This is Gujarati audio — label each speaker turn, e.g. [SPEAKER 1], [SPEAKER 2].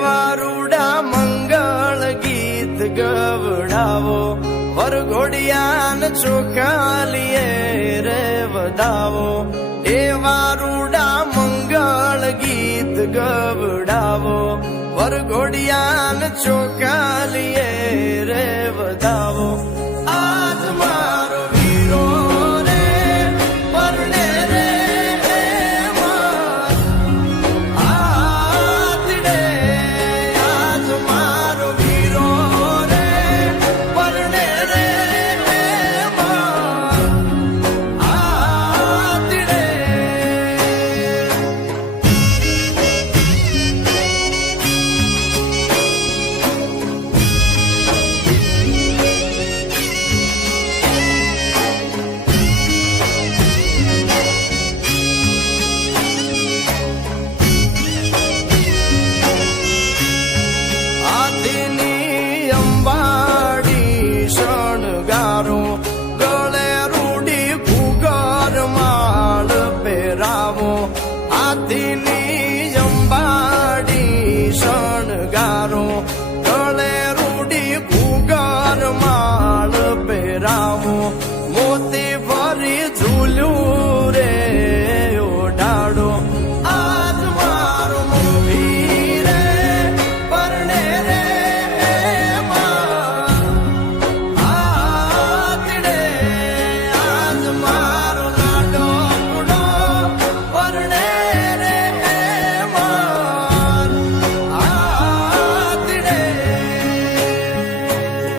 [SPEAKER 1] એવા રૂડા મંગળ ગીત ગવડાવો, વરઘોડિયાન ચોખાલીએ રે વધાવો એવા રૂડા મંગળ ગીત ગવડાવો, વરઘોડિયાન ચોખાલીએ રે વધાવો ti